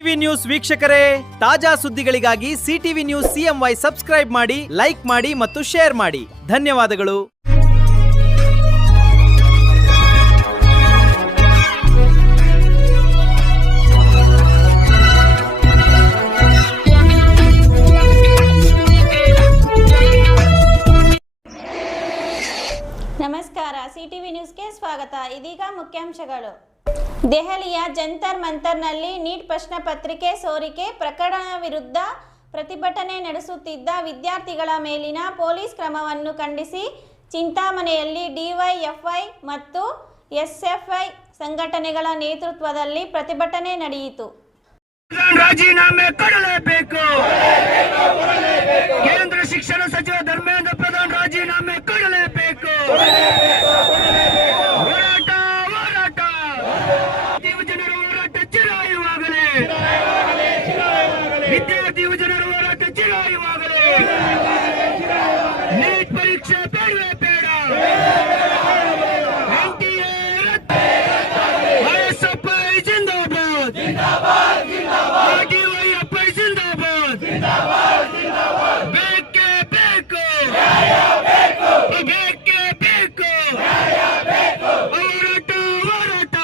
TV news ವೀಕ್ಷಕರೇ, ತಾಜಾ ಸುದ್ದಿಗಳಿಗಾಗಿ ಸಿಟಿವಿ ನ್ಯೂಸ್ CMY ಸಬ್ಸ್ಕ್ರೈಬ್ ಮಾಡಿ, ಲೈಕ್ ಮಾಡಿ ಮತ್ತು ಶೇರ್ ಮಾಡಿ. ಧನ್ಯವಾದಗಳು. ನಮಸ್ಕಾರ, ಸಿಟಿವಿ ನ್ಯೂಸ್ಗೆ ಸ್ವಾಗತ. ಇದೀಗ ಮುಖ್ಯಾಂಶಗಳು. ದೆಹಲಿಯ ಜಂತರ್ ಮಂತರ್ನಲ್ಲಿ ನೀಟ್ ಪ್ರಶ್ನೆ ಪತ್ರಿಕೆ ಸೋರಿಕೆ ಪ್ರಕರಣ ವಿರುದ್ಧ ಪ್ರತಿಭಟನೆ ನಡೆಸುತ್ತಿದ್ದ ವಿದ್ಯಾರ್ಥಿಗಳ ಮೇಲಿನ ಪೊಲೀಸ್ ಕ್ರಮವನ್ನು ಖಂಡಿಸಿ ಚಿಂತಾಮಣಿಯಲ್ಲಿ ಡಿವೈಎಫ್ಐ ಮತ್ತು ಎಸ್ಎಫ್ಐ ಸಂಘಟನೆಗಳ ನೇತೃತ್ವದಲ್ಲಿ ಪ್ರತಿಭಟನೆ ನಡೆಯಿತು. ರಾಜೀನಾಮೆ ಕೊಡಲೇಬೇಕು. ಕೇಂದ್ರ ಶಿಕ್ಷಣ ಸಚಿವ ಧರ್ಮೇಂದ್ರ ಪ್ರಧಾನ್ ರಾಜೀನಾಮೆ ಕೊಡಲೇಬೇಕು. ಹೋರಾಟ ಹೋರಾಟ ಯುವಜನರ ಹೋರಾಟ ಚಿರಾಯುವಾಗಲೇ. ವಿದ್ಯಾರ್ಥಿ ಯುವಜನರ ಹೋರಾಟ ಚಿರಾಯುವಾಗಲೇ. ನೀಟ್ ಪರೀಕ್ಷೆ ಬೇಡವೇ ಬೇಡ. ಎಸ್ಎಫ್ಐ ಜಿಂದಾಬಾದ್. ಡಿವೈಎಫ್ಐ ಜಿಂದಾಬಾದ್. ಬೇಕೇ ಬೇಕು. ಬೇಕೇ ಬೇಕು. ಹೋರಾಟ ಹೋರಾಟ.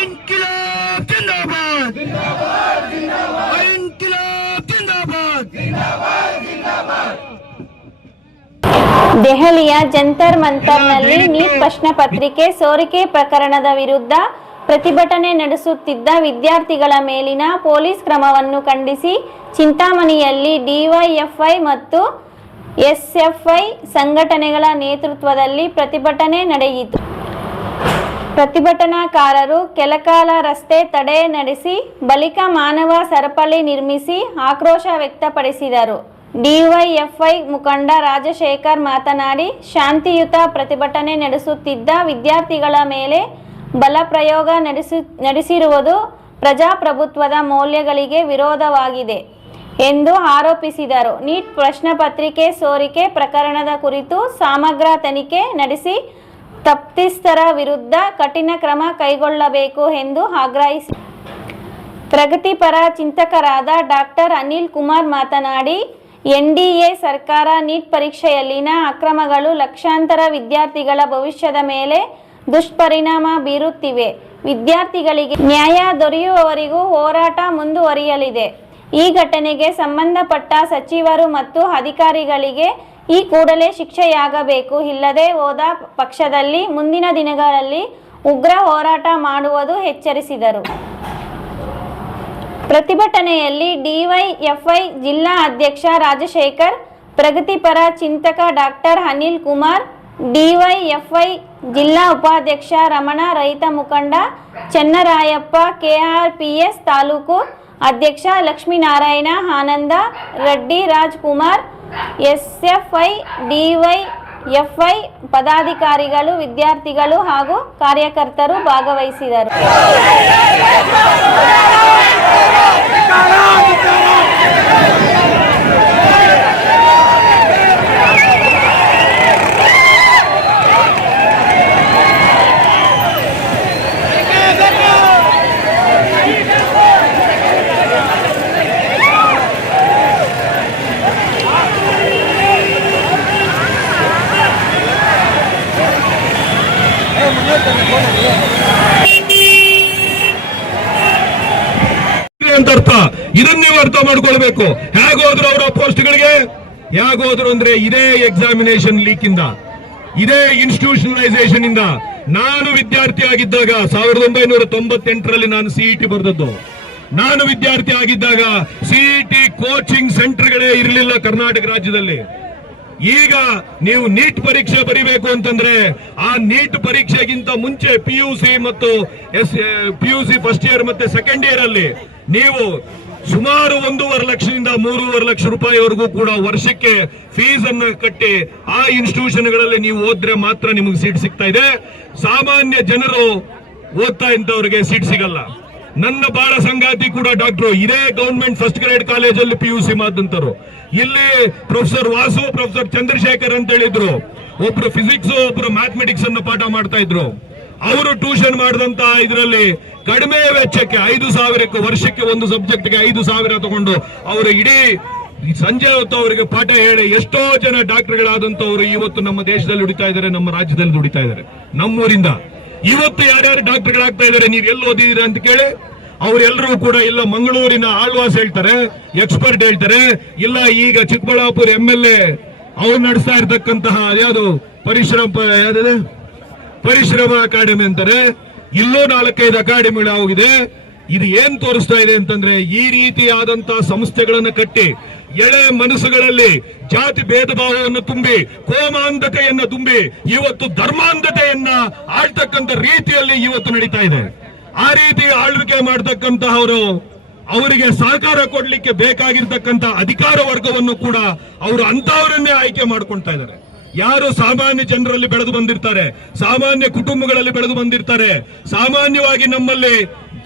ಇನ್ಕಿಲಾಬ್ ಜಿಂದಾಬಾದ್. ಇನ್ಕಿಲಾಬ್ ಜಿಂದಾಬಾದ್. ದೆಹಲಿಯ ಜಂತರ್ ಮಂತರ್ನಲ್ಲಿ ನೀಟ್ ಪ್ರಶ್ನೆ ಪತ್ರಿಕೆ ಸೋರಿಕೆ ಪ್ರಕರಣದ ವಿರುದ್ಧ ಪ್ರತಿಭಟನೆ ನಡೆಸುತ್ತಿದ್ದ ವಿದ್ಯಾರ್ಥಿಗಳ ಮೇಲಿನ ಪೊಲೀಸ್ ಕ್ರಮವನ್ನು ಖಂಡಿಸಿ ಚಿಂತಾಮಣಿಯಲ್ಲಿ ಡಿವೈಎಫ್ಐ ಮತ್ತು ಎಸ್ಎಫ್ಐ ಸಂಘಟನೆಗಳ ನೇತೃತ್ವದಲ್ಲಿ ಪ್ರತಿಭಟನೆ ನಡೆಯಿತು. ಪ್ರತಿಭಟನಾಕಾರರು ಕೆಲಕಾಲ ರಸ್ತೆ ತಡೆ ನಡೆಸಿ ಬಳಿಕ ಮಾನವ ಸರಪಳಿ ನಿರ್ಮಿಸಿ ಆಕ್ರೋಶ ವ್ಯಕ್ತಪಡಿಸಿದರು. ಡಿವೈಎಫ್ಐ ಮುಖಂಡ ರಾಜಶೇಖರ್ ಮಾತನಾಡಿ, ಶಾಂತಿಯುತ ಪ್ರತಿಭಟನೆ ನಡೆಸುತ್ತಿದ್ದ ವಿದ್ಯಾರ್ಥಿಗಳ ಮೇಲೆ ಬಲಪ್ರಯೋಗ ನಡೆಸಿರುವುದು ಪ್ರಜಾಪ್ರಭುತ್ವದ ಮೌಲ್ಯಗಳಿಗೆ ವಿರೋಧವಾಗಿದೆ ಎಂದು ಆರೋಪಿಸಿದರು. ನೀಟ್ ಪ್ರಶ್ನೆ ಪತ್ರಿಕೆ ಸೋರಿಕೆ ಪ್ರಕರಣದ ಕುರಿತು ಸಮಗ್ರ ತನಿಖೆ ನಡೆಸಿ ತಪ್ಪಿತಸ್ಥರ ವಿರುದ್ಧ ಕಠಿಣ ಕ್ರಮ ಕೈಗೊಳ್ಳಬೇಕು ಎಂದು ಆಗ್ರಹಿಸಿದರು. ಪ್ರಗತಿಪರ ಚಿಂತಕರಾದ ಡಾಕ್ಟರ್ ಅನಿಲ್ ಕುಮಾರ್ ಮಾತನಾಡಿ, ಎನ್ಡಿಎ ಸರ್ಕಾರ ನೀಟ್ ಪರೀಕ್ಷೆಯಲ್ಲಿನ ಅಕ್ರಮಗಳು ಲಕ್ಷಾಂತರ ವಿದ್ಯಾರ್ಥಿಗಳ ಭವಿಷ್ಯದ ಮೇಲೆ ದುಷ್ಪರಿಣಾಮ ಬೀರುತ್ತಿವೆ. ವಿದ್ಯಾರ್ಥಿಗಳಿಗೆ ನ್ಯಾಯ ದೊರೆಯುವವರೆಗೂ ಹೋರಾಟ ಮುಂದುವರಿಯಲಿದೆ. ಈ ಘಟನೆಗೆ ಸಂಬಂಧಪಟ್ಟ ಸಚಿವರು ಮತ್ತು ಅಧಿಕಾರಿಗಳಿಗೆ ಈ ಕೂಡಲೇ ಶಿಕ್ಷೆಯಾಗಬೇಕು. ಇಲ್ಲದೆ ಹೋದ ಪಕ್ಷದಲ್ಲಿ ಮುಂದಿನ ದಿನಗಳಲ್ಲಿ ಉಗ್ರ ಹೋರಾಟ ಮಾಡುವುದು ಎಚ್ಚರಿಸಿದರು. ಪ್ರತಿಭಟನೆಯಲ್ಲಿ ಡಿವೈಎಫ್ಐ ಜಿಲ್ಲಾ ಅಧ್ಯಕ್ಷ ರಾಜಶೇಖರ್, ಪ್ರಗತಿಪರ ಚಿಂತಕ ಡಾಕ್ಟರ್ ಅನಿಲ್ ಕುಮಾರ್, ಡಿವೈಎಫ್ಐ ಜಿಲ್ಲಾ ಉಪಾಧ್ಯಕ್ಷ ರಮಣ, ರೈತ ಮುಖಂಡ ಚೆನ್ನರಾಯಪ್ಪ, ಕೆಆರ್ಪಿಎಸ್ ತಾಲೂಕು ಅಧ್ಯಕ್ಷ ಲಕ್ಷ್ಮೀನಾರಾಯಣ, ಆನಂದ ರೆಡ್ಡಿ, ರಾಜ್ಕುಮಾರ್, ಎಸ್ಎಫ್ಐ ಡಿವೈಎಫ್ಐ ಪದಾಧಿಕಾರಿಗಳು, ವಿದ್ಯಾರ್ಥಿಗಳು ಹಾಗೂ ಕಾರ್ಯಕರ್ತರು ಭಾಗವಹಿಸಿದರು. ಅಂತ ಇದನ್ನ ನೀವು ಅರ್ಥ ಮಾಡ್ಕೊಳ್ಬೇಕು. ಹೇಗೋದ್ರು ಅವರ ಪೋಸ್ಟ್ಗಳಿಗೆ ಹೇಗೋದ್ರು ಅಂದ್ರೆ ಇದೇ ಎಕ್ಸಾಮಿನೇಷನ್ ಲೀಕ್ ಇಂದ, ಇದೇ ಇನ್ಸ್ಟಿಟ್ಯೂಷನಲೈಸೇಷನ್ ಇಂದ. ನಾನು ವಿದ್ಯಾರ್ಥಿ ಆಗಿದ್ದಾಗ 1998ರಲ್ಲಿ ನಾನು ಸಿಇಟಿ ಬರೆದದ್ದು. ನಾನು ವಿದ್ಯಾರ್ಥಿ ಆಗಿದ್ದಾಗ ಸಿಇಟಿ ಕೋಚಿಂಗ್ ಸೆಂಟರ್ಗಳೇ ಇರಲಿಲ್ಲ ಕರ್ನಾಟಕ ರಾಜ್ಯದಲ್ಲಿ. ಈಗ ನೀವು ನೀಟ್ ಪರೀಕ್ಷೆ ಬರೀಬೇಕು ಅಂತಂದ್ರೆ ಆ ನೀಟ್ ಪರೀಕ್ಷೆಗಿಂತ ಮುಂಚೆ ಪಿಯುಸಿ ಮತ್ತು ಪಿಯುಸಿ ಫಸ್ಟ್ ಇಯರ್ ಮತ್ತೆ ಸೆಕೆಂಡ್ ಇಯರ್ ಅಲ್ಲಿ ನೀವು ಸುಮಾರು 1.5 ಲಕ್ಷದಿಂದ 3.5 ಲಕ್ಷ ರೂಪಾಯಿವರೆಗೂ ಕೂಡ ವರ್ಷಕ್ಕೆ ಫೀಸ್ ಅನ್ನು ಕಟ್ಟಿ ಆ ಇನ್ಸ್ಟಿಟ್ಯೂಷನ್ಗಳಲ್ಲಿ ನೀವು ಓದ್ರೆ ಮಾತ್ರ ನಿಮಗೆ ಸೀಟ್ ಸಿಗ್ತಾ ಇದೆ. ಸಾಮಾನ್ಯ ಜನರು ಓದ್ತಾ ಇದ್ದವರಿಗೆ ಸೀಟ್ ಸಿಗಲ್ಲ. ನನ್ನ ಬಾಳ ಸಂಗಾತಿ ಕೂಡ ಡಾಕ್ಟರ್ ಇದೇ ಗವರ್ಮೆಂಟ್ ಫಸ್ಟ್ ಗ್ರೇಡ್ ಕಾಲೇಜಲ್ಲಿ ಪಿಯುಸಿ ಮಾದಂತರು. ಇಲ್ಲಿ ಪ್ರೊಫೆಸರ್ ವಾಸು, ಪ್ರೊಫೆಸರ್ ಚಂದ್ರಶೇಖರ್ ಅಂತ ಹೇಳಿದ್ರು. ಒಬ್ರು ಫಿಸಿಕ್ಸ್, ಒಬ್ರು ಮ್ಯಾಥಮೆಟಿಕ್ಸ್ ಅನ್ನು ಪಾಠ ಮಾಡ್ತಾ ಇದ್ರು. ಅವರು ಟ್ಯೂಷನ್ ಮಾಡಿದಂತ ಇದರಲ್ಲಿ ಕಡಿಮೆ ವೆಚ್ಚಕ್ಕೆ 5,000ಕ್ಕೆ ವರ್ಷಕ್ಕೆ ಒಂದು ಸಬ್ಜೆಕ್ಟ್ಗೆ 5,000 ತಗೊಂಡು ಅವರು ಇಡೀ ಸಂಜೆ ಹೊತ್ತು ಅವರಿಗೆ ಪಾಠ ಹೇಳಿ ಎಷ್ಟೋ ಜನ ಡಾಕ್ಟರ್ಗಳಾದಂತವರು ಇವತ್ತು ನಮ್ಮ ದೇಶದಲ್ಲಿ ದುಡಿತಾ ಇದ್ದಾರೆ, ನಮ್ಮ ರಾಜ್ಯದಲ್ಲಿ ದುಡಿತಾ ಇದ್ದಾರೆ. ನಮ್ಮೂರಿಂದ ಇವತ್ತು ಯಾರ್ಯಾರು ಡಾಕ್ಟರ್ಗಳಾಗ್ತಾ ಇದ್ದಾರೆ, ನೀವು ಎಲ್ಲಿ ಓದಿದ್ದೀರಾ ಅಂತ ಕೇಳಿ ಅವರೆಲ್ಲರೂ ಕೂಡ ಇಲ್ಲ ಮಂಗಳೂರಿನ ಆಳ್ವಾಸ್ ಹೇಳ್ತಾರೆ, ಎಕ್ಸ್ಪರ್ಟ್ ಹೇಳ್ತಾರೆ, ಇಲ್ಲ ಈಗ ಚಿಕ್ಕಬಳ್ಳಾಪುರ MLA ಅವ್ರು ನಡೆಸ್ತಾ ಇರ್ತಕ್ಕಂತಹ ಯಾವುದು ಪರಿಶ್ರಮ ಅಕಾಡೆಮಿ ಅಂತಾರೆ. ಇಲ್ಲೂ 4-5 ಅಕಾಡೆಮಿಗಳು ಆಗಿದೆ. ಇದು ಏನ್ ತೋರಿಸ್ತಾ ಇದೆ ಅಂತಂದ್ರೆ, ಈ ರೀತಿಯಾದಂತಹ ಸಂಸ್ಥೆಗಳನ್ನು ಕಟ್ಟಿ ಎಳೆ ಮನಸ್ಸುಗಳಲ್ಲಿ ಜಾತಿ ಭೇದ ಭಾವವನ್ನು ತುಂಬಿ ಕೋಮಾಂಧತೆಯನ್ನ ತುಂಬಿ ಇವತ್ತು ಧರ್ಮಾಂಧತೆಯನ್ನ ಆಳ್ತಕ್ಕಂಥ ರೀತಿಯಲ್ಲಿ ಇವತ್ತು ನಡೀತಾ ಇದೆ. ಆ ರೀತಿ ಆಳ್ವಿಕೆ ಮಾಡತಕ್ಕಂತಹವರು ಅವರಿಗೆ ಸಹಕಾರ ಕೊಡ್ಲಿಕ್ಕೆ ಬೇಕಾಗಿರ್ತಕ್ಕಂಥ ಅಧಿಕಾರ ವರ್ಗವನ್ನು ಕೂಡ ಅವರು ಅಂತವರನ್ನೇ ಆಯ್ಕೆ ಮಾಡ್ಕೊಳ್ತಾ ಇದ್ದಾರೆ. ಯಾರು ಸಾಮಾನ್ಯ ಜನರಲ್ಲಿ ಬೆಳೆದು ಬಂದಿರ್ತಾರೆ, ಸಾಮಾನ್ಯ ಕುಟುಂಬಗಳಲ್ಲಿ ಬೆಳೆದು ಬಂದಿರ್ತಾರೆ. ಸಾಮಾನ್ಯವಾಗಿ ನಮ್ಮಲ್ಲಿ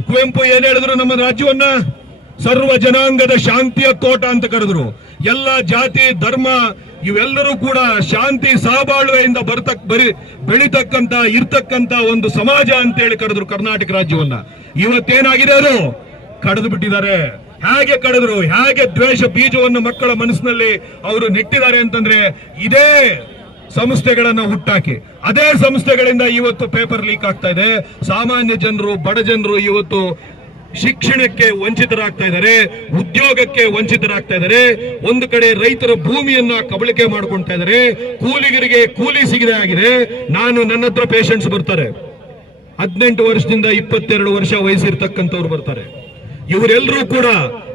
ಕುವೆಂಪು ಏನ್ ಹೇಳಿದ್ರು, ನಮ್ಮ ರಾಜ್ಯವನ್ನ ಸರ್ವ ಜನಾಂಗದ ಶಾಂತಿಯ ತೋಟ ಅಂತ ಕರೆದ್ರು. ಎಲ್ಲ ಜಾತಿ ಧರ್ಮ ಇವೆಲ್ಲರೂ ಕೂಡ ಶಾಂತಿ ಸಹಬಾಳ್ವೆಯಿಂದ ಬೆಳಿತಕ್ಕಂತ ಇರ್ತಕ್ಕಂತ ಒಂದು ಸಮಾಜ ಅಂತ ಹೇಳಿ ಕರೆದ್ರು ಕರ್ನಾಟಕ ರಾಜ್ಯವನ್ನ. ಇವತ್ತೇನಾಗಿದೆ, ಅದು ಕಡಿದು ಬಿಟ್ಟಿದ್ದಾರೆ. ಹೇಗೆ ಕಡಿದ್ರು, ಹೇಗೆ ದ್ವೇಷ ಬೀಜವನ್ನು ಮಕ್ಕಳ ಮನಸ್ಸಿನಲ್ಲಿ ಅವರು ನೆಟ್ಟಿದ್ದಾರೆ ಅಂತಂದ್ರೆ, ಇದೇ ಸಂಸ್ಥೆಗಳನ್ನ ಹುಟ್ಟಾಕಿ ಅದೇ ಸಂಸ್ಥೆಗಳಿಂದ ಇವತ್ತು ಪೇಪರ್ ಲೀಕ್ ಆಗ್ತಾ ಇದೆ. ಸಾಮಾನ್ಯ ಜನರು, ಬಡ ಜನರು ಇವತ್ತು ಶಿಕ್ಷಣಕ್ಕೆ ವಂಚಿತರಾಗ್ತಾ ಇದ್ದಾರೆ, ಉದ್ಯೋಗಕ್ಕೆ ವಂಚಿತರಾಗ್ತಾ ಇದ್ದಾರೆ. ಒಂದು ಕಡೆ ರೈತರ ಭೂಮಿಯನ್ನ ಕಬಳಿಕೆ ಮಾಡ್ಕೊಳ್ತಾ ಇದ್ದಾರೆ, ಕೂಲಿಗರಿಗೆ ಕೂಲಿ ಸಿಗದೆ ಆಗಿದೆ. ನನ್ನ ಹತ್ರ ಪೇಷಂಟ್ಸ್ ಬರ್ತಾರೆ, 18 ವರ್ಷದಿಂದ 22 ವರ್ಷ ವಯಸ್ಸಿರ್ತಕ್ಕಂಥವ್ರು ಬರ್ತಾರೆ. ಇವರೆಲ್ಲರೂ ಕೂಡ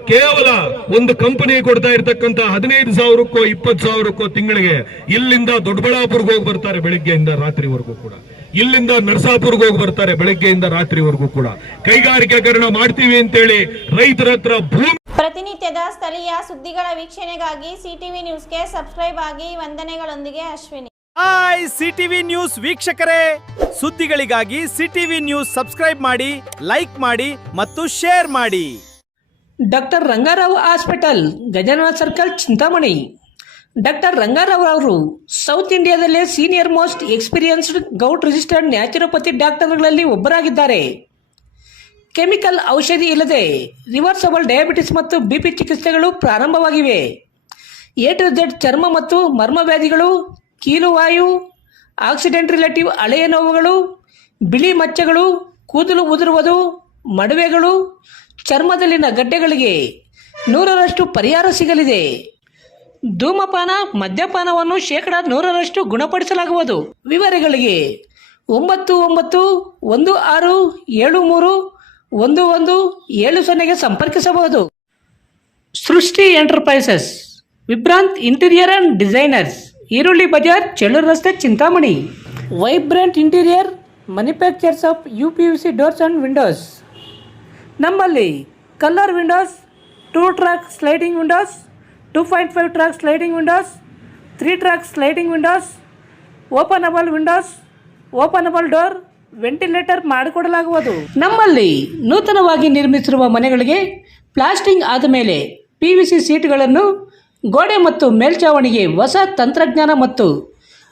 ಕೇವಲ ಒಂದು ಕಂಪನಿ ಕೊಡ್ತಾ ಇರ್ತಕ್ಕಂಥ 15,000ಕ್ಕೋ 20,000ಕ್ಕೋ ತಿಂಗಳಿಗೆ ಇಲ್ಲಿಂದ ದೊಡ್ಡಬಳ್ಳಾಪುರ್ಗೆ ಹೋಗಿ ಬರ್ತಾರೆ ಬೆಳಿಗ್ಗೆಯಿಂದ ರಾತ್ರಿವರೆಗೂ ಕೂಡ. ಇಲ್ಲಿಂದ ನರಸಾಪುರ್ಗೆ ಹೋಗಿ ಬರ್ತಾರೆ ಬೆಳಿಗ್ಗೆಯಿಂದ ರಾತ್ರಿವರೆಗೂ ಕೂಡ. ಕೈಗಾರಿಕೀಕರಣ ಮಾಡ್ತೀವಿ ಅಂತೇಳಿ ರೈತರ ಹತ್ರ ಭೂಮಿ. ಪ್ರತಿನಿತ್ಯದ ಸ್ಥಳೀಯ ಸುದ್ದಿಗಳ ವೀಕ್ಷಣೆಗಾಗಿ ಸಿಟಿವಿ ನ್ಯೂಸ್ಗೆ ಸಬ್ಸ್ಕ್ರೈಬ್ ಆಗಿ. ವಂದನೆಗಳೊಂದಿಗೆ ಅಶ್ವಿನಿ. ಹಾಯ್ ಸಿಟಿವಿ ನ್ಯೂಸ್ ವೀಕ್ಷಕರೇ, ಸುದ್ದಿಗಳಿಗಾಗಿ ಸಿಟಿವಿ ನ್ಯೂಸ್ ಸಬ್ಸ್ಕ್ರೈಬ್ ಮಾಡಿ, ಲೈಕ್ ಮಾಡಿ ಮತ್ತು ಶೇರ್ ಮಾಡಿ. Doctor Rangarao hospital, Gajanana circle, Chintamani. Doctor Rangarao ಅವರು ಸೌತ್ ಇಂಡಿಯಾದಲ್ಲೇ senior most experienced govt registered naturopathy ಡಾಕ್ಟರ್ಗಳಲ್ಲಿ ಒಬ್ಬರಾಗಿದ್ದಾರೆ. ಕೆಮಿಕಲ್ ಔಷಧಿ ಇಲ್ಲದೆ ರಿವರ್ಸಬಲ್ ಡಯಾಬಿಟಿಸ್ ಮತ್ತು BP ಚಿಕಿತ್ಸೆಗಳು ಪ್ರಾರಂಭವಾಗಿವೆ. A to Z ಚರ್ಮ ಮತ್ತು ಮರ್ಮವ್ಯಾಧಿಗಳು, ಕೀಲುವಾಯು, ಆಕ್ಸಿಡೆಂಟ್ ರಿಲೇಟಿವ್ ಹಳೆಯ ನೋವುಗಳು, ಬಿಳಿ ಮಚ್ಚಗಳು, ಕೂದಲು ಉದುರುವುದು, ಮಡುವೆಗಳು, ಚರ್ಮದಲ್ಲಿನ ಗಡ್ಡೆಗಳಿಗೆ 100% ಪರಿಹಾರ ಸಿಗಲಿದೆ. ಧೂಮಪಾನ, ಮದ್ಯಪಾನವನ್ನು 100% ಗುಣಪಡಿಸಲಾಗುವುದು. ವಿವರಗಳಿಗೆ 9916731170 ಸಂಪರ್ಕಿಸಬಹುದು. Srishti enterprises, Vibhranth interior and designers, ಈರುಳ್ಳಿ ಬಜಾರ್, ಚೆಳ್ಳೂರು ರಸ್ತೆ, Chintamani. Vibrant interior manufacturers of UPVC doors and windows. ನಮ್ಮಲ್ಲಿ colour windows, 2 track sliding windows, 2.5 track sliding windows, 3 track sliding windows, openable windows, openable door, ventilator ಮಾಡಿಕೊಡಲಾಗುವುದು. ನಮ್ಮಲ್ಲಿ ನೂತನವಾಗಿ ನಿರ್ಮಿಸಿರುವ ಮನೆಗಳಿಗೆ ಪ್ಲಾಸ್ಟಿಂಗ್ ಆದ ಮೇಲೆ PVC ಸೀಟ್ಗಳನ್ನು ಗೋಡೆ ಮತ್ತು ಮೇಲ್ಛಾವಣಿಗೆ ಹೊಸ ತಂತ್ರಜ್ಞಾನ ಮತ್ತು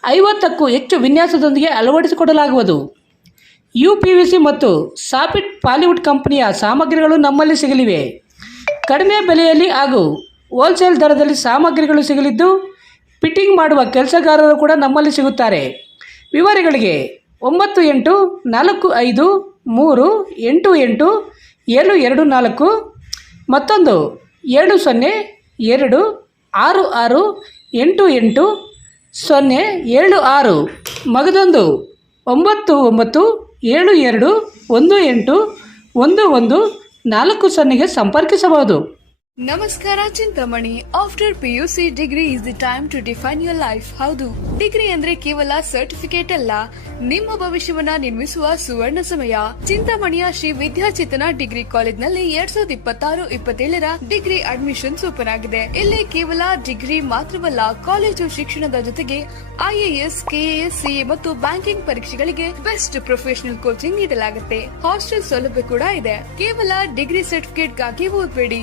50ಕ್ಕೂ ಹೆಚ್ಚು ವಿನ್ಯಾಸದೊಂದಿಗೆ ಅಳವಡಿಸಿಕೊಡಲಾಗುವುದು. UPVC ಮತ್ತು ಸಾಫಿಟ್ ಪಾಲಿವುಡ್ ಕಂಪನಿಯ ಸಾಮಗ್ರಿಗಳು ನಮ್ಮಲ್ಲಿ ಸಿಗಲಿವೆ. ಕಡಿಮೆ ಬೆಲೆಯಲ್ಲಿ ಹಾಗೂ ಹೋಲ್ಸೇಲ್ ದರದಲ್ಲಿ ಸಾಮಗ್ರಿಗಳು ಸಿಗಲಿದ್ದು, ಫಿಟ್ಟಿಂಗ್ ಮಾಡುವ ಕೆಲಸಗಾರರು ಕೂಡ ನಮ್ಮಲ್ಲಿ ಸಿಗುತ್ತಾರೆ. ವಿವರಗಳಿಗೆ 9843887724 ಮತ್ತೊಂದು 7026688076 ಮಗದೊಂದು 9972181140 ಸಂಪರ್ಕಿಸಬಹುದು. ನಮಸ್ಕಾರ Chintamani. After PUC degree is the time to define your life. ಹೌದು, ಡಿಗ್ರಿ ಅಂದ್ರೆ ಕೇವಲ ಸರ್ಟಿಫಿಕೇಟ್ ಅಲ್ಲ, ನಿಮ್ಮ ಭವಿಷ್ಯವನ್ನ ನಿರ್ಮಿಸುವ ಸುವರ್ಣ ಸಮಯ. ಚಿಂತಾಮಣಿಯ ಶ್ರೀ ವಿದ್ಯಾಚೇತನ ಡಿಗ್ರಿ ಕಾಲೇಜ್ನಲ್ಲಿ 2026-27ರ ಡಿಗ್ರಿ ಅಡ್ಮಿಷನ್ಸ್ ಓಪನ್ ಆಗಿದೆ. ಇಲ್ಲಿ ಕೇವಲ ಡಿಗ್ರಿ ಮಾತ್ರವಲ್ಲ, ಕಾಲೇಜು ಶಿಕ್ಷಣದ ಜೊತೆಗೆ IAS, KAS, CA ಮತ್ತು ಬ್ಯಾಂಕಿಂಗ್ ಪರೀಕ್ಷೆಗಳಿಗೆ ಬೆಸ್ಟ್ ಪ್ರೊಫೆಷನಲ್ ಕೋಚಿಂಗ್ ನೀಡಲಾಗುತ್ತೆ. ಹಾಸ್ಟೆಲ್ ಸೌಲಭ್ಯ ಕೂಡ ಇದೆ. ಕೇವಲ ಡಿಗ್ರಿ ಸರ್ಟಿಫಿಕೇಟ್ಗಾಗಿ ಓದಬೇಡಿ,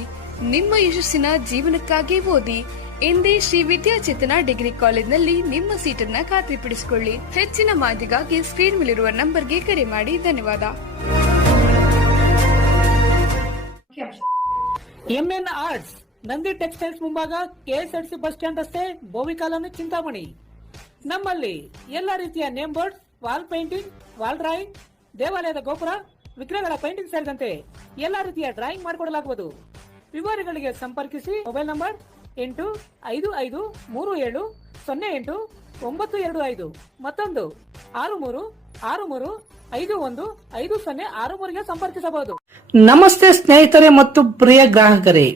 ನಿಮ್ಮ ಯಶಸ್ಸಿನ ಜೀವನಕ್ಕಾಗಿ ಓದಿ. ಇಂದೇ ಶ್ರೀ ವಿದ್ಯಾಚೇತನ ಡಿಗ್ರಿ ಕಾಲೇಜಿನಲ್ಲಿ ನಿಮ್ಮ ಸೀಟನ್ನ ಖಾತ್ರಿಪಡಿಸಿಕೊಳ್ಳಿ. ಹೆಚ್ಚಿನ ಮಾಹಿತಿಗಾಗಿ ಸ್ಕ್ರೀನ್ ಮೇಲಿರುವ ನಂಬರ್ಗೆ ಕರೆ ಮಾಡಿ. ಧನ್ಯವಾದ. ಎಂಎನ್ ಆರ್ಟ್ಸ್, ನಂದಿ ಟೆಕ್ಸ್ಟೈಲ್ಸ್ ಮುಂಭಾಗ, ಕೆಎಸ್ಆರ್ಟಿಸಿ ಬಸ್ ಸ್ಟ್ಯಾಂಡ್ ರಸ್ತೆ, ಬೋವಿ ಕಾಲೋನಿ, ಚಿಂತಾಮಣಿ. ನಮ್ಮಲ್ಲಿ ಎಲ್ಲ ರೀತಿಯ name board, wall painting, wall drawing, ದೇವಾಲಯದ ಗೋಪುರ, ವಿಗ್ರಹಗಳ ಪೇಂಟಿಂಗ್ ಸೇರಿದಂತೆ ಎಲ್ಲ ರೀತಿಯ ಡ್ರಾಯಿಂಗ್ ಮಾಡಿಕೊಡಲಾಗುವುದು. ವಿವರಗಳಿಗೆ ಸಂಪರ್ಕಿಸಿ. ಮೊಬೈಲ್ ನಂಬರ್ 8553708925, ಮತ್ತೊಂದು 6363515063ಗೆ ಸಂಪರ್ಕಿಸಬಹುದು. ನಮಸ್ತೆ ಸ್ನೇಹಿತರೆ ಮತ್ತು ಪ್ರಿಯ ಗ್ರಾಹಕರೇ,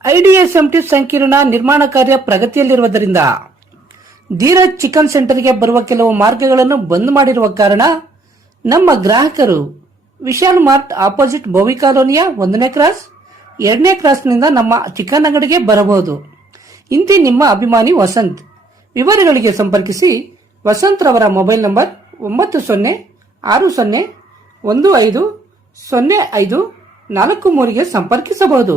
IDSMT ಸಂಕೀರ್ಣ ನಿರ್ಮಾಣ ಕಾರ್ಯ ಪ್ರಗತಿಯಲ್ಲಿರುವುದರಿಂದ ಧೀರಜ್ ಚಿಕನ್ ಸೆಂಟರ್ಗೆ ಬರುವ ಕೆಲವು ಮಾರ್ಗಗಳನ್ನು ಬಂದ್ ಮಾಡಿರುವ ಕಾರಣ ನಮ್ಮ ಗ್ರಾಹಕರು ವಿಶಾಲ್ ಮಾರ್ಟ್ ಆಪೋಸಿಟ್ ಬೋವಿ ಕಾಲೋನಿಯ 1ನೇ ಕ್ರಾಸ್ 2ನೇ ಕ್ರಾಸ್ನಿಂದ ನಮ್ಮ ಚಿಕನ್ ಅಂಗಡಿಗೆ ಬರಬಹುದು. ಇಂತಿ ನಿಮ್ಮ ಅಭಿಮಾನಿ ವಸಂತ್. ವಿವರಗಳಿಗೆ ಸಂಪರ್ಕಿಸಿ. ವಸಂತ್ ರವರ ಮೊಬೈಲ್ ನಂಬರ್ 906015050543ಗೆ ಸಂಪರ್ಕಿಸಬಹುದು.